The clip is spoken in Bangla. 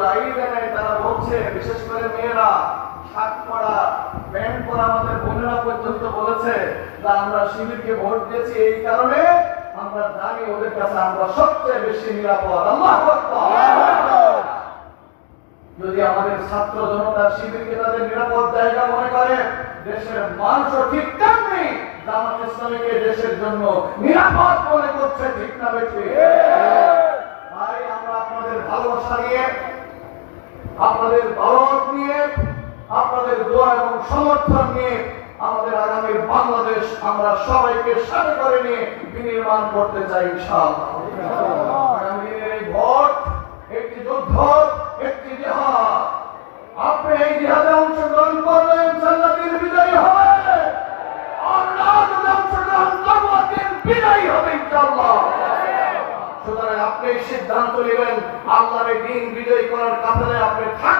তারা বলছে, বিশেষ করে মেয়েরা শার্ট পরা প্যান্ট পরা আমাদের বোনেরা পর্যন্ত বলেছে যে আমরা শিবিরকে ভোট দিয়েছি এই কারণে আমরা জানি ওদের কাছে আমরা সবচেয়ে বেশি নিরাপদ। আল্লাহু আকবার। যদি আমাদের ছাত্র জনতা শিবিরকে তাদের নিরাপদ জায়গা মনে করে, দেশের মানুষও ঠিক তেমনি জামাত ইসলামীকে দেশের জন্য নিরাপদ মনে করছে, ঠিক না বেশি? তাই আমরা আপনাদের ভালোবাসা নিয়ে, আপনাদের দরদ নিয়ে, আপনাদের দোয়া এবং সমর্থন নিয়ে আমাদের আগামী বাংলাদেশ আমরা সবাইকে সাথে করে নিয়ে বিনির্মাণ করতে চাই ইনশাআল্লাহ। আগামী দিনের এই ভোট একটি যুদ্ধ, একটি জিহাদ। আপনি এই জিহাদে অংশগ্রহণ করলেন, জান্নাতের বিজয়ী হবে। আর না যদি অংশগ্রহণ করবো, দিন বিজয়ী হবে ইনশাআল্লাহ। সুতরাং আপনি সিদ্ধান্ত নেবেন, আল্লাহর এই দিন বিজয়ী করার কাতারে আপনি থাকবেন।